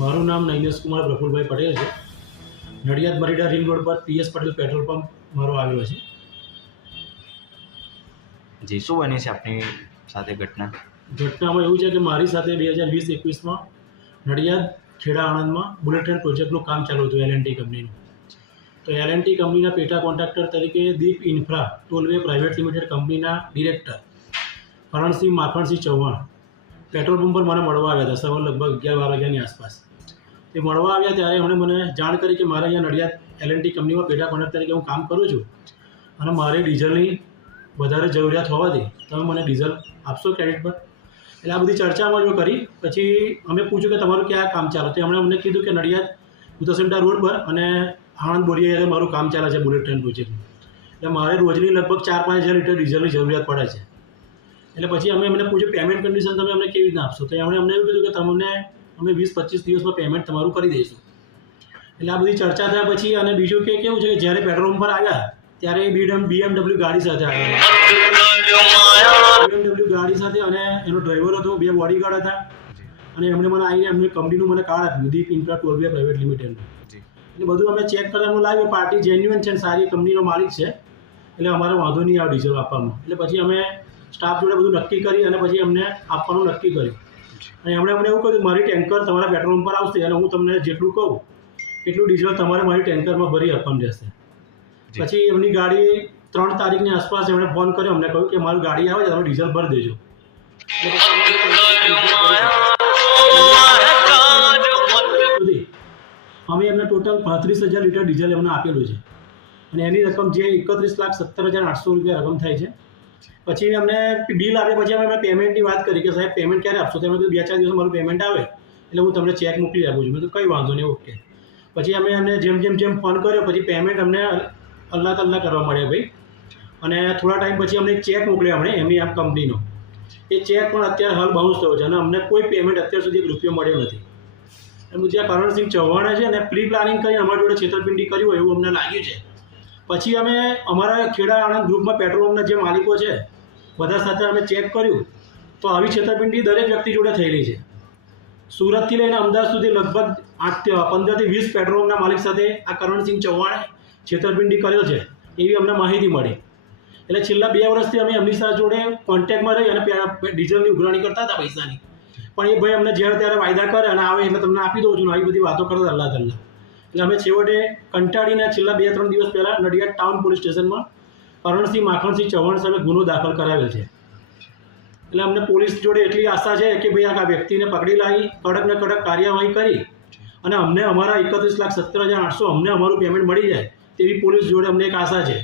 મારું નામ નૈનેશ કુમાર પ્રફુલભાઈ પટેલ છે. નડિયાદ મરીડા રિંગ રોડ પર પીએસ પટેલ પેટ્રોલ પંપ મારો આવેલો છે. જી શું બની છે આપની સાથે ઘટના? ઘટનામાં એવું છે કે મારી સાથે બે હજાર વીસ એકવીસમાં નડિયાદ ખેડા આણંદમાં બુલેટ ટ્રેન પ્રોજેક્ટનું કામ ચાલુ હતું એલ ટી કંપનીનું. તો એલ ટી કંપનીના પેટા કોન્ટ્રાક્ટર તરીકે Deep infra tollway private limited કંપનીના director. Karansinh Makhansinh Chauhan. Petrol pump પર મને મળવા આવ્યા હતા. સવારે લગભગ અગિયાર વાગ્યાની આસપાસ. તે મળવા આવ્યા ત્યારે એમણે મને જાણ કરી કે મારે અહીંયા નડિયાદ એલ ટી કંપનીમાં પેટા કોન્ટ્રાક્ટ તરીકે હું કામ કરું છું અને મારે ડીઝલની વધારે જરૂરિયાત હોવાથી તમે મને ડીઝલ આપશો ક્રેડિટ પર? એટલે આ બધી ચર્ચામાં જો કરી. પછી અમે પૂછ્યું કે તમારું ક્યાં કામ ચાલે? તો એમણે અમને કીધું કે નડિયાદ ઉત્તરસંડા રોડ પર અને આણંદ બોરિયા મારું કામ ચાલે છે બુલેટ ટ્રેન પ્રોજેક્ટનું. એટલે મારે રોજની લગભગ ચાર પાંચ હજાર લીટર ડીઝલની જરૂરિયાત પડે છે. એટલે પછી અમે એમને પૂછ્યું પેમેન્ટ કન્ડિશન તમે અમને કેવી રીતના આપશો? તો એમણે અમને એવું કીધું કે તમને અમે વીસ પચીસ દિવસમાં પેમેન્ટ તમારું કરી દઈશું. એટલે આ બધી ચર્ચા થયા પછી અને બીજું કે કેવું છે કે જ્યારે પેટ્રોલ પર આવ્યા ત્યારે બીડમ બીએમડબલ્યુ ગાડી સાથે આવ્યા. બીએમડબલ્યુ ગાડી સાથે અને એનો ડ્રાઈવર હતો બે બોડીગાર્ડ હતા. અને એમણે મને આવીને એમની કંપનીનું મને કાર્ડ આપ્યું દીપ ઇન્ફ્રા ટોલવે પ્રાઇવેટ લિમિટેડનું એટલે બધું અમે ચેક કરવા એમનું લાવ્યું પાર્ટી જેન્યુઅન છે સારી કંપનીનો માલિક છે. એટલે અમારે વાંધો નહીં આવ્યો ડીઝલ આપવામાં. એટલે પછી અમે સ્ટાફ જોડે બધું નક્કી કરી અને પછી અમને આપવાનું નક્કી કર્યું. અને એમણે અમને એવું કહ્યું મારી ટેન્કર તમારા પેટ્રોલ પર આવશે અને હું તમને જેટલું કહું એટલું ડીઝલ તમારે મારી ટેન્કરમાં ભરી આપવાનું રહેશે. પછી એમની ગાડી ત્રણ તારીખની આસપાસ એમણે ફોન કર્યો અમને કહ્યું કે મારી ગાડી આવે તમે ડીઝલ ભરી દેજો. અમે એમને ટોટલ પાંત્રીસ હજાર લીટર ડીઝલ એમને આપેલું છે. અને એની રકમ જે એકત્રીસ લાખ સત્તર હજાર આઠસો રૂપિયા રકમ થાય છે. પછી અમને બિલ આપ્યા પછી અમે પેમેન્ટની વાત કરી કે સાહેબ પેમેન્ટ ક્યારે આપશો? તો કીધું, બે ચાર દિવસ મારું પેમેન્ટ આવે, એટલે હું તમને ચેક મોકલી આપું છું. મેં તો કંઈ વાંધો નહીં ઓકે પછી અમે એમને જેમ જેમ જેમ ફોન કર્યો, પછી પેમેન્ટ અમને અલ્લાહ તલ્લા કરવા મળ્યા ભાઈ. અને થોડા ટાઈમ પછી અમને ચેક મોકલ્યો અમને એમની આમ કંપનીનો એ ચેક પણ અત્યારે હાલ બાઉન્સ થયો છે અને અમને કોઈ પેમેન્ટ અત્યાર સુધી રૂપિયો મળ્યો નથી. એમ જે કરણસિંહ ચૌહાણે છે ને પ્રી પ્લાનિંગ કરીને અમારી જોડે છેતરપિંડી કરી હોય એવું અમને લાગ્યું છે. પછી અમે અમારા ખેડા આણંદ ગ્રુપમાં પેટ્રોલ જે માલિકો છે, બધા સાથે અમે ચેક કર્યું, તો આવી છેતરપિંડી દરેક વ્યક્તિ જોડે થયેલી છે. સુરતથી લઈને અમદાવાદ સુધી લગભગ આઠ પંદરથી વીસ પેટ્રોલ માલિક સાથે આ કરણસિંહ ચૌહાણે છેતરપિંડી કર્યો છે, એવી અમને માહિતી મળી. એટલે છેલ્લા બે વર્ષથી અમે એમની સાથે જોડે કોન્ટેક્ટમાં રહી અને ડીઝલની ઉઘરાણી કરતા હતા પૈસાની. પણ એ ભાઈ અમને જ્યારે ત્યારે વાયદા કરે અને આવે એટલે તમને આપી દઉં છું, આવી બધી વાતો કરતા અલ્લાહ તલ્લા એટલે અમે છેવટે કંટાળીને છેલ્લા બે ત્રણ દિવસ પહેલાં નડિયાદ ટાઉન પોલીસ સ્ટેશનમાં કરણસિંહ માખણસિંહ ચૌહાણ સામે ગુનો દાખલ કરાવેલ છે. એટલે અમને પોલીસ જોડે એટલી આશા છે કે ભાઈ આ વ્યક્તિને પકડી લાવી કડક ને કડક કાર્યવાહી કરી અને અમને અમારા એકત્રીસ લાખ સત્તર હજાર આઠસો અમને અમારું પેમેન્ટ મળી જાય તેવી પોલીસ જોડે અમને એક આશા છે.